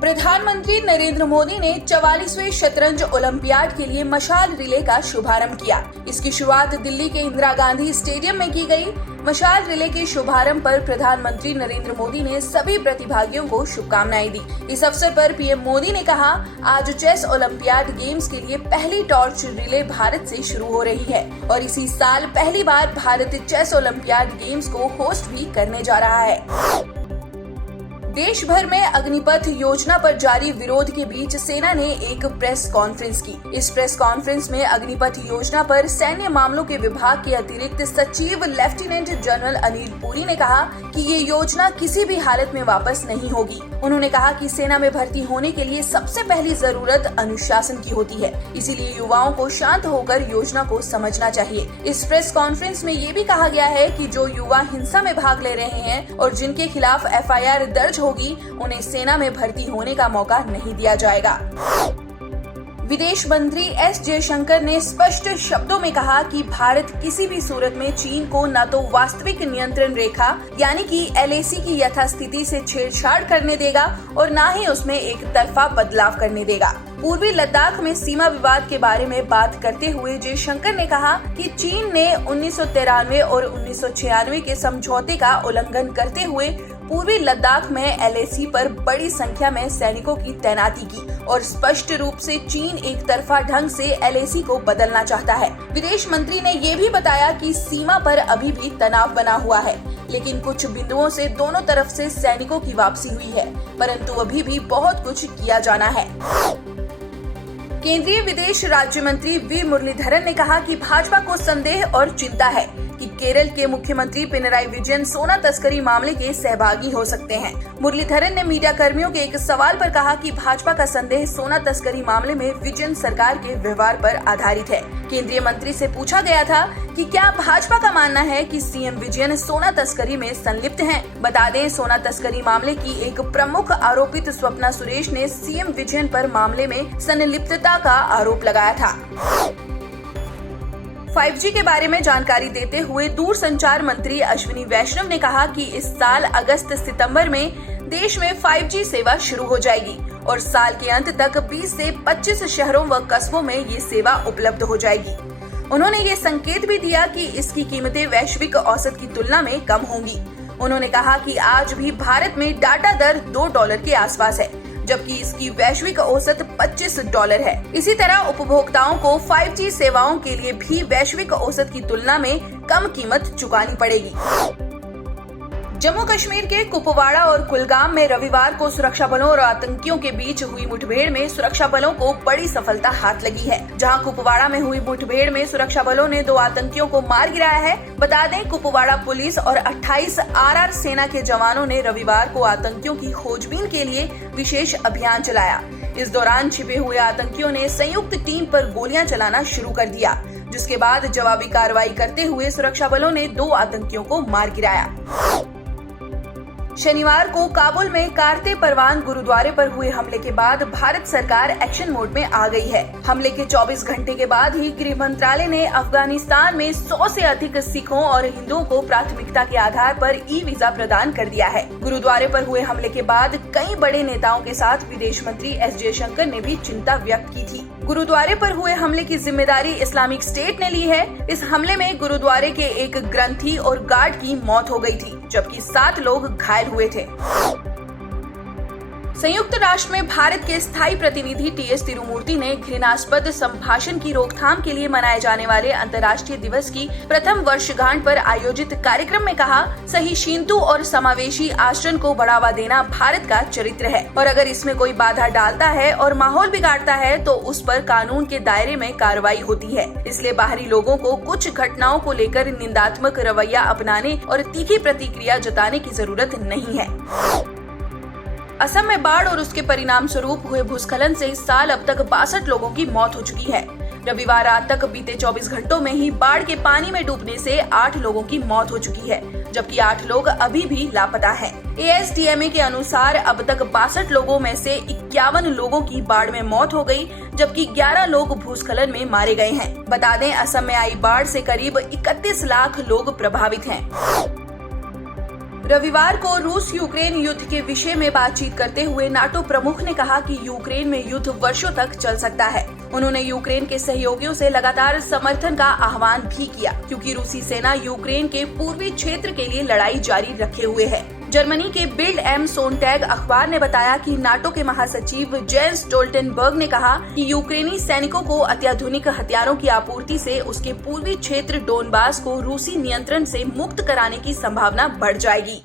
प्रधानमंत्री नरेंद्र मोदी ने 44वें शतरंज ओलंपियाड के लिए मशाल रिले का शुभारंभ किया। इसकी शुरुआत दिल्ली के इंदिरा गांधी स्टेडियम में की गई। मशाल रिले के शुभारंभ पर प्रधानमंत्री नरेंद्र मोदी ने सभी प्रतिभागियों को शुभकामनाएं दी। इस अवसर पर पीएम मोदी ने कहा, आज चेस ओलंपियाड गेम्स के लिए पहली टॉर्च रिले भारत से शुरू हो रही है और इसी साल पहली बार भारत चेस ओलंपियाड गेम्स को होस्ट भी करने जा रहा है। देश भर में अग्निपथ योजना पर जारी विरोध के बीच सेना ने एक प्रेस कॉन्फ्रेंस की। इस प्रेस कॉन्फ्रेंस में अग्निपथ योजना पर सैन्य मामलों के विभाग के अतिरिक्त सचिव लेफ्टिनेंट जनरल अनिल पुरी ने कहा कि ये योजना किसी भी हालत में वापस नहीं होगी। उन्होंने कहा कि सेना में भर्ती होने के लिए सबसे पहली जरूरत अनुशासन की होती है, इसीलिए युवाओं को शांत होकर योजना को समझना चाहिए। इस प्रेस कॉन्फ्रेंस में ये भी कहा गया है कि जो युवा हिंसा में भाग ले रहे हैं और जिनके खिलाफ एफआईआर दर्ज होगी, उन्हें सेना में भर्ती होने का मौका नहीं दिया जाएगा। विदेश मंत्री एस जयशंकर ने स्पष्ट शब्दों में कहा कि भारत किसी भी सूरत में चीन को न तो वास्तविक नियंत्रण रेखा यानी कि एलएसी की यथास्थिति से छेड़छाड़ करने देगा और न ही उसमें एक तरफा बदलाव करने देगा। पूर्वी लद्दाख में सीमा विवाद के बारे में बात करते हुए जयशंकर ने कहा कि चीन ने 1993 और 1996 के समझौते का उल्लंघन करते हुए पूर्वी लद्दाख में एलएसी पर बड़ी संख्या में सैनिकों की तैनाती की और स्पष्ट रूप से चीन एक तरफा ढंग से एलएसी को बदलना चाहता है। विदेश मंत्री ने ये भी बताया कि सीमा पर अभी भी तनाव बना हुआ है, लेकिन कुछ बिंदुओं से दोनों तरफ से सैनिकों की वापसी हुई है, परंतु अभी भी बहुत कुछ किया जाना है। केंद्रीय विदेश राज्य मंत्री वी मुरलीधरन ने कहा कि भाजपा को संदेह और चिंता है कि केरल के मुख्यमंत्री पिनराई विजयन सोना तस्करी मामले के सहभागी हो सकते हैं। मुरलीधरन ने मीडिया कर्मियों के एक सवाल पर कहा कि भाजपा का संदेह सोना तस्करी मामले में विजयन सरकार के व्यवहार पर आधारित है। केंद्रीय मंत्री से पूछा गया था कि क्या भाजपा का मानना है कि सीएम विजयन सोना तस्करी में संलिप्त हैं? बता दें, सोना तस्करी मामले की एक प्रमुख आरोपित स्वप्ना सुरेश ने सीएम विजयन पर मामले में संलिप्तता का आरोप लगाया था। 5G के बारे में जानकारी देते हुए दूरसंचार मंत्री अश्विनी वैष्णव ने कहा कि इस साल अगस्त सितंबर में देश में 5G सेवा शुरू हो जाएगी और साल के अंत तक 20 से 25 शहरों व कस्बों में ये सेवा उपलब्ध हो जाएगी। उन्होंने ये संकेत भी दिया कि इसकी कीमतें वैश्विक औसत की तुलना में कम होंगी। उन्होंने कहा कि आज भी भारत में डाटा दर $2 के आसपास है, जबकि इसकी वैश्विक औसत $25 है। इसी तरह उपभोक्ताओं को 5G सेवाओं के लिए भी वैश्विक औसत की तुलना में कम कीमत चुकानी पड़ेगी। जम्मू कश्मीर के कुपवाड़ा और कुलगाम में रविवार को सुरक्षा बलों और आतंकियों के बीच हुई मुठभेड़ में सुरक्षा बलों को बड़ी सफलता हाथ लगी है। जहां कुपवाड़ा में हुई मुठभेड़ में सुरक्षा बलों ने 2 आतंकियों को मार गिराया है। बता दें, कुपवाड़ा पुलिस और 28 आरआर सेना के जवानों ने रविवार को आतंकियों की खोजबीन के लिए विशेष अभियान चलाया। इस दौरान छिपे हुए आतंकियों ने संयुक्त टीम पर गोलियां चलाना शुरू कर दिया, जिसके बाद जवाबी कार्रवाई करते हुए सुरक्षा बलों ने 2 आतंकियों को मार गिराया। शनिवार को काबुल में कारते परवान गुरुद्वारे पर हुए हमले के बाद भारत सरकार एक्शन मोड में आ गई है। हमले के 24 घंटे के बाद ही गृह मंत्रालय ने अफगानिस्तान में 100 से अधिक सिखों और हिंदुओं को प्राथमिकता के आधार पर ई वीजा प्रदान कर दिया है। गुरुद्वारे पर हुए हमले के बाद कई बड़े नेताओं के साथ विदेश मंत्री एस जयशंकर ने भी चिंता व्यक्त की थी। गुरुद्वारे पर हुए हमले की जिम्मेदारी इस्लामिक स्टेट ने ली है। इस हमले में गुरुद्वारे के एक ग्रंथी और गार्ड की मौत हो गई थी, जबकि 7 लोग घायल हुए थे। संयुक्त राष्ट्र में भारत के स्थायी प्रतिनिधि टीएस तिरुमूर्ति ने घृणास्पद संभाषण की रोकथाम के लिए मनाए जाने वाले अंतर्राष्ट्रीय दिवस की प्रथम वर्षगांठ पर आयोजित कार्यक्रम में कहा, सहिष्णुता और समावेशी आचरण को बढ़ावा देना भारत का चरित्र है और अगर इसमें कोई बाधा डालता है और माहौल बिगाड़ता है तो उस पर कानून के दायरे में कार्रवाई होती है। इसलिए बाहरी लोगों को कुछ घटनाओं को लेकर निंदात्मक रवैया अपनाने और तीखी प्रतिक्रिया जताने की जरूरत नहीं है। असम में बाढ़ और उसके परिणाम स्वरूप हुए भूस्खलन से इस साल अब तक 62 लोगों की मौत हो चुकी है। रविवार रात तक बीते 24 घंटों में ही बाढ़ के पानी में डूबने से 8 लोगों की मौत हो चुकी है, जबकि 8 लोग अभी भी लापता हैं। ASDMA के अनुसार अब तक 62 लोगों में से 51 लोगों की बाढ़ में मौत हो गई, जबकि 11 लोग भूस्खलन में मारे गए हैं। बता दें, असम में आई बाढ़ से करीब 31 लाख लोग प्रभावित हैं। रविवार को रूस यूक्रेन युद्ध के विषय में बातचीत करते हुए नाटो प्रमुख ने कहा कि यूक्रेन में युद्ध वर्षों तक चल सकता है। उन्होंने यूक्रेन के सहयोगियों से लगातार समर्थन का आह्वान भी किया, क्योंकि रूसी सेना यूक्रेन के पूर्वी क्षेत्र के लिए लड़ाई जारी रखे हुए है। जर्मनी के बिल्ड एम सोनटैग अखबार ने बताया कि नाटो के महासचिव जेंस स्टोल्टेनबर्ग ने कहा कि यूक्रेनी सैनिकों को अत्याधुनिक हथियारों की आपूर्ति से उसके पूर्वी क्षेत्र डोनबास को रूसी नियंत्रण से मुक्त कराने की संभावना बढ़ जाएगी।